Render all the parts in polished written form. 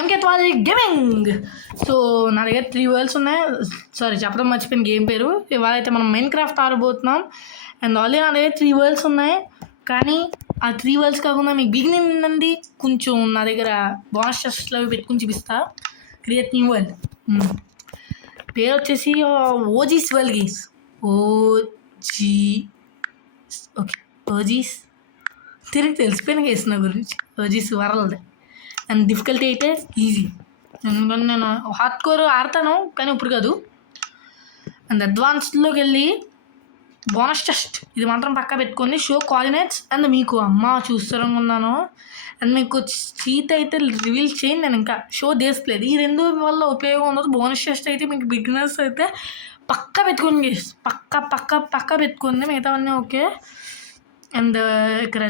ఎంకే12 gaming. So నా దగ్గర 3 world's ఉన్నాయి. సారీ చెప్పడం మర్చిపోయిన గేమ్ పేరు. ఇవాళ అయితే మనం మైన్ క్రాఫ్ట్ ఆడబోతున్నాం. అండ్ ఆల్రెడీ నా దగ్గర 3 వరల్డ్స్ ఉన్నాయి. కానీ ఆ 3 వరల్డ్స్ కాకుండా మీకు బిగినింగ్ నుండి కొంచెం నా దగ్గర బోనస్ చెస్ట్లో పెట్టుకుని చూపిస్తా. Create new world. పేరు వచ్చేసి OGs world games. Okay OGs తిరిగి తెలిసిపోయిన కేసు నా గురించి. OGs world. అండ్ డిఫికల్టీ అయితే ఈజీ, ఎందుకంటే నేను హార్డ్ కోర్ ఆడతాను కానీ ఇప్పుడు కాదు. అండ్ అడ్వాన్స్డ్లోకి వెళ్ళి బోనస్ టెస్ట్ ఇది మాత్రం పక్కా పెట్టుకొని షో కోఆర్డినేట్స్. అండ్ మీకు చూస్తారనుకున్నాను. అండ్ మీకు చీట్ అయితే రివీల్ చేయండి, నేను ఇంకా షో చేసుకోలేదు. ఈ రెండు వల్ల ఉపయోగం ఉండదు. బోనస్ టెస్ట్ అయితే మీకు బిగినర్స్ అయితే పక్కా పెట్టుకోండి, పక్కా పెట్టుకోండి. మిగతావన్నీ ఓకే. అండ్ ఇక్కడ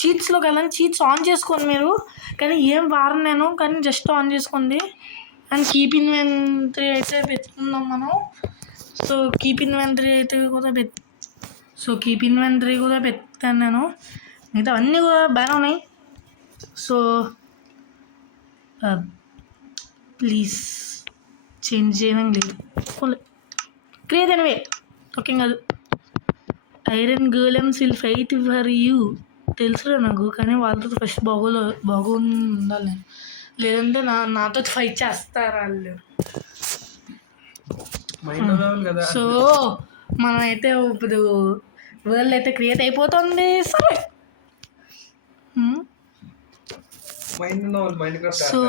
చీట్స్లోకి వెళ్ళండి. చీట్స్ ఆన్ చేసుకోండి మీరు, కానీ ఏం వాడను నేను, కానీ జస్ట్ ఆన్ చేసుకోండి. అండ్ కీప్ ఇన్వెంటరీ అయితే పెట్టుకుందాం మనం. సో కీప్ ఇన్వెంటరీ కూడా పెట్టాను నేను. మిగతా అన్నీ కూడా బాగానే ఉన్నాయి. సో ప్లీజ్ చేంజ్ చేయడం లేదు. క్రియేట్ ఎనివే ఓకే కాదు. Iron golems will fight for you తెలుసురా నాకు, కానీ వాళ్ళతో ఫస్ట్ బాగుండాలి, లేదంటే నాతో ఫైట్ చేస్తారు వాళ్ళు. సో మనమైతే ఇప్పుడు వరల్డ్ అయితే క్రియేట్ అయిపోతుంది. సరే సో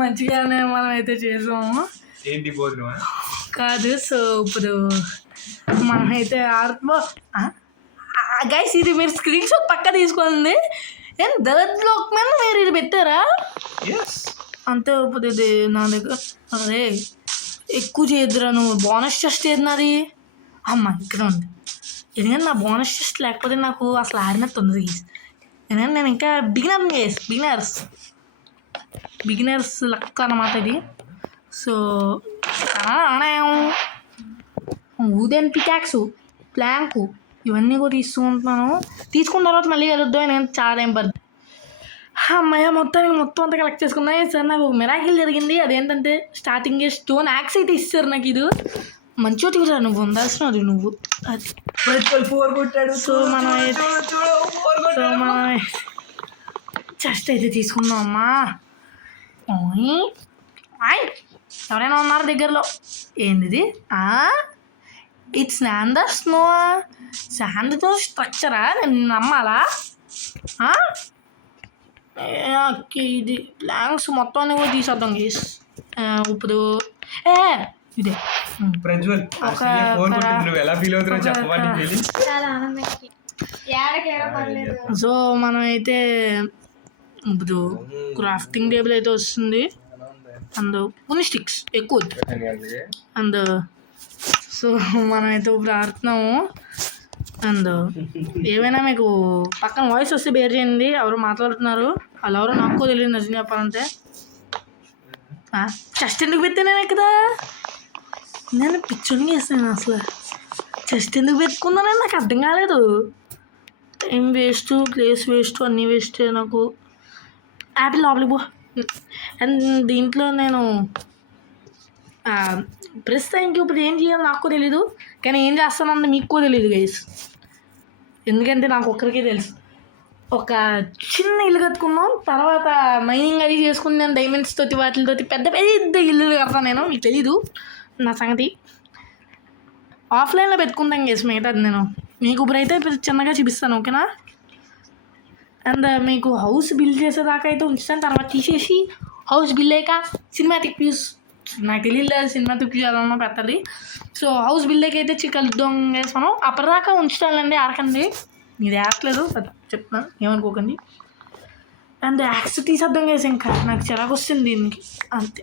మంచిగానే మనం అయితే చేసాము కాదు. సో ఇప్పుడు మనమైతే గైస్ ఇది మీరు స్క్రీన్ షాట్ పక్క తీసుకోండి. ఏం థర్డ్ బ్లాక్ మీద మీరు ఇది పెట్టారా? అంతే. ఇప్పుడు ఇది నా దగ్గర అరే ఎక్కువ చేయద్దురా నువ్వు. బోనస్ టెస్ట్ ఏదిన్నది అమ్మ ఇక్కడ ఉంది. ఎందుకంటే నా బోనస్ టెస్ట్ లేకపోతే నాకు అసలు ఆడినట్టు ఉంది. ఎందుకంటే నేను ఇంకా బిగినర్స్ లెక్క అన్నమాట ఇది. సో ఊదెన్ పికాక్సు ప్లాంకు ఇవన్నీ కూడా తీసుకున్న తర్వాత మళ్ళీ కలుద్దాం. నేను చాలా టైం పడుతుంది. అమ్మాయి మొత్తం అంతా కలెక్ట్ చేసుకున్నాయి. సార్ నాకు మిరాకిల్ జరిగింది. అదేంటంటే స్టార్టింగ్ స్టోన్ యాక్స్ అయితే ఇస్తారు నాకు. ఇది మంచోటి కూడా నువ్వు ఉండాల్సినది నువ్వు. అది సో మనం జస్ట్ అయితే తీసుకుందాం అమ్మా. ఎవరైనా ఉన్నారు దగ్గరలో? ఏంటిది? ఇట్స్ శాండ్తో స్ట్రక్చరా? నేను నమ్మాలా? ఇది ప్లాంక్స్ మొత్తాన్ని కూడా తీసేద్దాం గేస్. ఇప్పుడు ఇదే సో మనమైతే ఇప్పుడు క్రాఫ్టింగ్ టేబుల్ అయితే వస్తుంది. అండ్ కొన్ని స్టిక్స్ ఎక్కువ. అండ్ సో మనమైతే ఇప్పుడు ఆడుతున్నాము. అండ్ ఏమైనా మీకు పక్కన వాయిస్ వస్తే బేర్ చేయండి. ఎవరు మాట్లాడుతున్నారు వాళ్ళు ఎవరో నాకు తెలియదు నిజం చెప్పాలంటే. చెస్ట్ ఎందుకు పెట్టాను ఇక్కడ? నేను పిచ్చోని చేస్తాను. అసలు చెస్ట్ ఎందుకు పెట్టుకున్నానని నాకు అర్థం కాలేదు. టైం వేస్ట్, ప్లేస్ వేస్ట్, అన్నీ వేస్ట్. నాకు యాపిల్ లోపలికి పో. అండ్ దీంట్లో నేను ప్రస్తుతానికి ఇప్పుడు ఏం చేయాలో నాకు తెలీదు, కానీ ఏం చేస్తానన్న మీకు కూడా తెలియదు గైస్. ఎందుకంటే నాకు ఒక్కరికే తెలుసు. ఒక చిన్న ఇల్లు కట్టుకున్నాం, తర్వాత మైనింగ్ అది చేసుకుని నేను డైమండ్స్ తోటి వాటితో పెద్ద ఇల్లులు కడతాను నేను. మీకు తెలీదు నా సంగతి. ఆఫ్లైన్లో పెట్టుకుంటాం గైస్ మిగతాది. నేను మీకు ఇప్పుడైతే చిన్నగా చూపిస్తాను ఓకేనా. అండ్ మీకు హౌస్ బిల్డ్ చేసేదాకా అయితే ఉంచుతాను. తర్వాత తీసేసి హౌస్ బిల్డ్ అయ్యాక సినిమాటిక్ వ్యూస్ నాకు తెలియలేదు. సినిమాటిక్ వ్యూ అలా పెట్టాలి. సో హౌస్ బిల్డ్ అయితే కలుద్దాం గైస్ మనం. అప్పటిదాకా ఉంచుతానండి, ఆడకండి. మీరు ఆడట్లేదు చెప్తున్నాను, ఏమనుకోకండి. అండ్ యాక్స్ తీసేద్దాం గైస్. ఇంకా నాకు చిరాకు వస్తుంది దీనికి అంతే.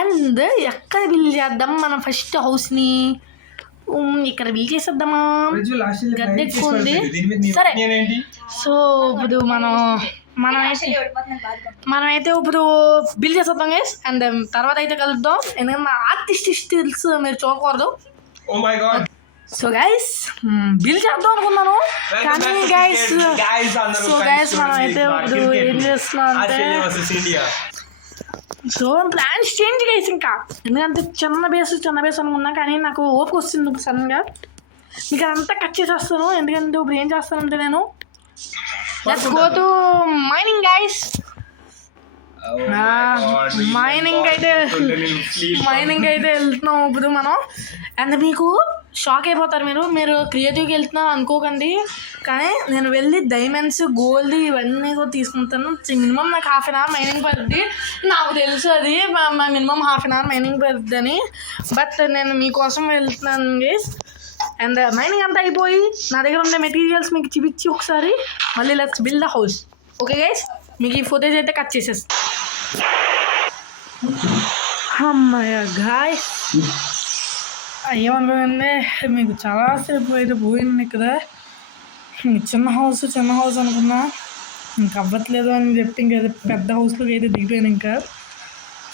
అండ్ ఎక్కడ బిల్డ్ చేద్దాం మనం ఫస్ట్ హౌస్ని? ఇక్కడ బిల్డ్ చేసేద్దామా? గద్దె ఎక్కువ ఉంది. సరే సో ఇప్పుడు మనమైతే ఇప్పుడు బిల్డ్ చేసేద్దాం గైస్. అండ్ తర్వాత అయితే కలుద్దాం. ఎందుకంటే నా ఆర్టిస్ట్ స్టిల్స్ మీరు చూడకూడదు. సో గైస్ బిల్ చేద్దాం అనుకున్నాను కానీ గైస్ సో గైస్ మనం అయితే ఇప్పుడు ఏం చేస్తున్నాం అంటే సో ప్లాన్స్ చేంజ్ గైస్ ఇంకా ఎందుకంటే చిన్న బేస్ అనుకున్నా కానీ నాకు ఓపిక వస్తుంది ఇప్పుడు సడన్గా మీకు అదంతా కట్ చేసేస్తాను ఎందుకంటే ఇప్పుడు ఏం చేస్తానంటే నేను let's go to mining guys mining అయితే వెళ్తున్నాం ఇప్పుడు మనం అండ్ మీకు షాక్ అయిపోతారు మీరు క్రియేటివ్కి వెళ్తున్నారు అనుకోకండి కానీ నేను వెళ్ళి డైమండ్స్ గోల్డ్ ఇవన్నీ కూడా తీసుకుంటాను మినిమం నాకు ½ అవర్ మైనింగ్ పడుతుంది నాకు తెలుసు అది మినిమం ½ అవర్ మైనింగ్ పడుతుంది అని బట్ నేను మీకోసం వెళ్తున్నాను గైస్ అండ్ మైనింగ్ అంతా అయిపోయి నా దగ్గర ఉండే మెటీరియల్స్ మీకు చూపించి ఒకసారి మళ్ళీ let's build the house okay guys మీకు ఈ ఫుటేజ్ అయితే కట్ చేసేస్తాను అమ్మయ్య గాయస్ ఏమనుకోండి మీకు చాలాసేపు అయితే పోయింది కదా చిన్న హౌస్ అనుకున్నా ఇంక అవ్వట్లేదు అని చెప్పి ఇంకా పెద్ద హౌస్లోకి అయితే దిగిపోయాను ఇంకా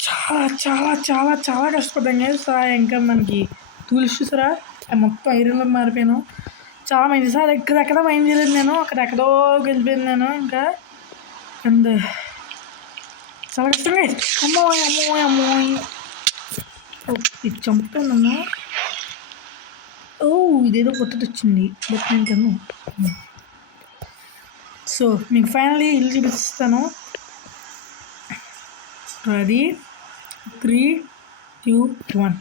చాలా చాలా చాలా చాలా కష్టపడ్డాను కదా ఇంకా మనకి టూల్స్ చూసారా మొత్తం ఐరన్లో మారిపోయాను చాలా మంచి సార్ ఎక్కడెక్కడ మైండ్ చేయలేదు నేను అక్కడెక్కడో వెళ్ళిపోయాను నేను ఇంకా అండ్ చాలా కష్టంగా అమ్మోయ్ ఇది చంపుతానన్నా ఇదేదో కొత్తది వచ్చింది బట్ నేను సో మీకు ఫైనల్లీ ఇల్లు చూపిస్తాను రెడీ 3, 2, 1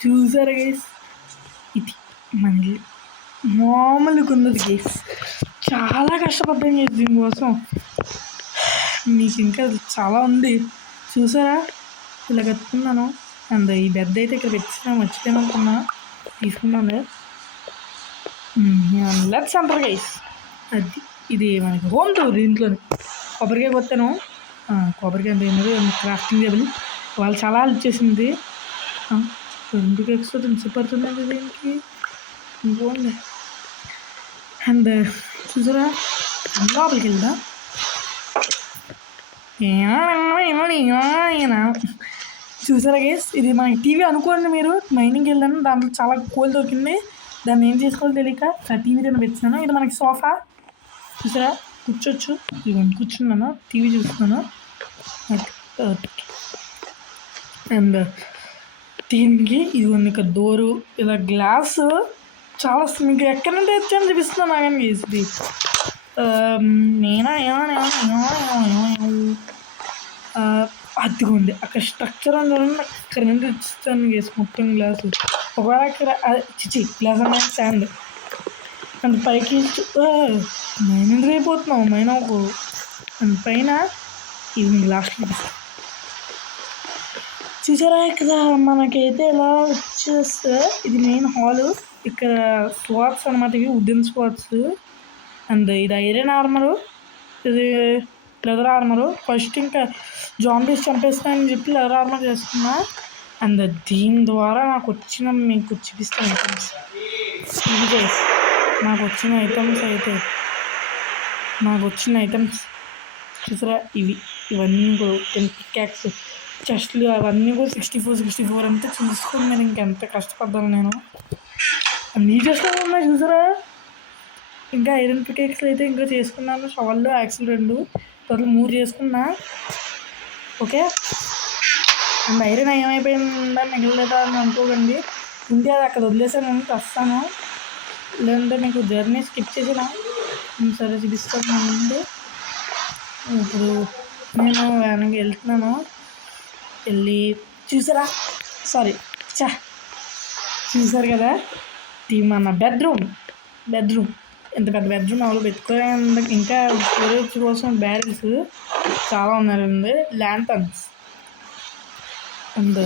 చూసారా గైస్ ఇది మన ఇల్లు మామూలుగా ఉన్నది గైస్ చాలా కష్టపడ్డాను గైస్ దీనికోసం మీకు ఇంకా చాలా ఉంది చూసారా ఇలా కట్టుకున్నాను అండ్ ఈ బెడ్ అయితే ఇక్కడ మర్చిపోయాను అనుకున్నా తీసుకున్నాను లెట్స్ అంటారు గైస్ అది ఇది మనకి హోమ్ టూర్ ఇంట్లోనే కొబ్బరికాయ కొట్టాను కొబ్బరికాయ క్రాఫ్టింగ్ టేబుల్ వాళ్ళు చాలా హెల్ప్ చేసింది 2 ఎక్స్ట్రా పడుతుంది దీనికి ఇంకోండి అండ్ చూసారా లోపలికి వెళ్దా చూసారా గేస్ ఇది మనకి టీవీ అనుకోండి మీరు మైనింగ్కి వెళ్ళాను దాంట్లో చాలా కోల్ దొరికింది దాన్ని ఏం చేసుకోవాలో తెలియక టీవీ దగ్గర పెట్టాను ఇది మనకి సోఫా చూసారా కూర్చోవచ్చు ఇదిగోండి కూర్చున్నాను టీవీ చూస్తున్నాను అండ్ దీనికి ఇదిగోండి ఇక్కడ డోరు ఇలా గ్లాస్ చాలా మీకు ఎక్కడి నుండి వచ్చాను చూపిస్తున్నాను నాగని ఇది నేనా అదిగోండి అక్కడ స్ట్రక్చర్ చూడండి అక్కడ నుండి ఇస్తాను గేస్ మొత్తం గ్లాసు ఒకవేళ అక్కడ గ్లాస్ అనే స్టాండ్ అండ్ పైకి మైన్ అయిపోతున్నావు మైన్ ఒక అండ్ పైన ఇది లాస్ట్లో చూసారా ఇక్కడ మనకైతే ఇలా వచ్చేస్తే ఇది మెయిన్ హాలు ఇక్కడ స్పాట్స్ అనమాట ఇవి వుడెన్ స్పాట్స్ అండ్ ఇది ఐరన్ ఆర్మరు ఇది లెదర్ ఆర్మరు ఫస్ట్ ఇంకా జాంబీస్ చంపేస్తానని చెప్పి లెదర్ ఆర్మర్ చేసుకున్నా అండ్ దీని ద్వారా నాకు వచ్చిన మీకు చూపిస్తాను ఐటమ్స్ ఇది గైస్ నాకు వచ్చిన ఐటమ్స్ చూసారా ఇవన్నీ కూడా 10 పికాక్స్ చెస్ట్లు అవన్నీ కూడా 64 అంటే చూసుకొని నేను ఇంకెంత కష్టపడ్డాను నేను అన్నీ చేస్తాను ఉన్నాయి చూసారా ఇంకా ఐరన్ పికాక్స్ అయితే ఇంకా చేసుకున్నాను షవళ్ళు యాక్సిల్ 2 టోటల్ 3 చేసుకున్నా ఓకే అండ్ ఐరన్ ఏమైపోయిందా మిగిలిదా అని అనుకోకండి ఉంటే అది అక్కడ వదిలేసాను వస్తాను లేదంటే మీకు జర్నీ స్కిప్ చేసినా సరే చూపిస్తాను ముందు ఇప్పుడు నేను వెనక్కి వెళ్తున్నాను వెళ్ళి చూసారా చూసారు కదా ఇది మన బెడ్రూమ్ ఎంత పెద్ద బెడ్రూమ్ ఎవరు పెట్టుకోలే ఇంకా స్టోరేజ్ కోసం బ్యారెల్స్ చాలా ఉన్నారండి ల్యాంటర్న్స్ అండ్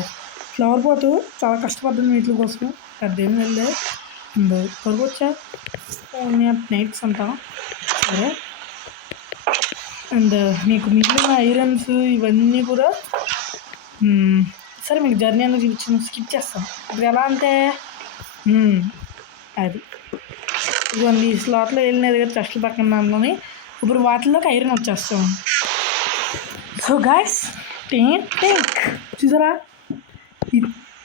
ఫ్లవర్ పాట్ చాలా కష్టపడ్డాను వీటి కోసం పెద్ద ఏం వెళ్ళే అండ్ కొరకొచ్చా నైట్స్ అంతా సరే అండ్ మీకు మిగిలిన ఐరన్స్ ఇవన్నీ కూడా సరే మీకు జర్నీ అనేది చూపించాను స్కిప్ చేస్తాను ఇప్పుడు ఎలా అంటే అది ఇవన్నీ ఈ స్లాట్లో వెళ్ళినది కదా చెస్ట్లు పక్కన దాంట్లోని ఇప్పుడు వాటిలోకి ఐరన్ వచ్చేస్తాం సో గైస్ టేక్ చూసారా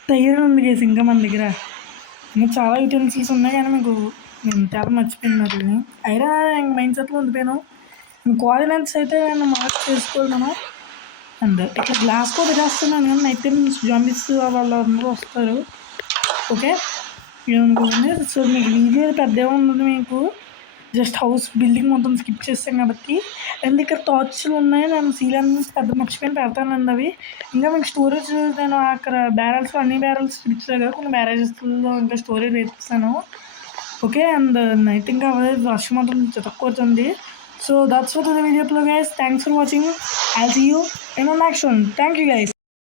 టైర్ ఉంది గేస్ ఇంకా మన దగ్గర. ఇంకా చాలా యూటెన్సిల్స్ ఉన్నాయి కానీ మీకు నేను చాలా మర్చిపోయినారు. అయినా ఇంక మైండ్ సెట్లో ఉండిపోయాను. కోఆర్డినేట్స్ అయితే నేను మార్క్ చేసుకోవాలి. అండ్ ఇక్కడ గ్లాస్ కూడా చేస్తున్నాను కానీ నైట్ టైం జాంబీస్ వాళ్ళందరూ వస్తారు. ఓకే, ఏమనుకోండి. సో మీకు వీడియో పెద్ద ఉండదు, మీకు జస్ట్ హౌస్ బిల్డింగ్ మొత్తం స్కిప్ చేస్తాం కాబట్టి. అండ్ ఇక్కడ టార్చ్లు ఉన్నాయి, నేను సీలింగ్ పెద్ద మర్చిపోయిన పెడతానండి అవి. ఇంకా మీకు స్టోరేజ్ నేను అక్కడ బ్యారల్స్ అన్ని బ్యారల్స్ ఇచ్చాను కదా, కొన్ని బ్యారేజెస్లో ఇంకా స్టోరేజ్ వేస్తాను. ఓకే, అండ్ నైట్ ఇంకా వర్షం మాత్రం తక్కువ అవుతుంది. So that's what the video guys. Thanks for watching. I'll see you in the next one. Thank you guys.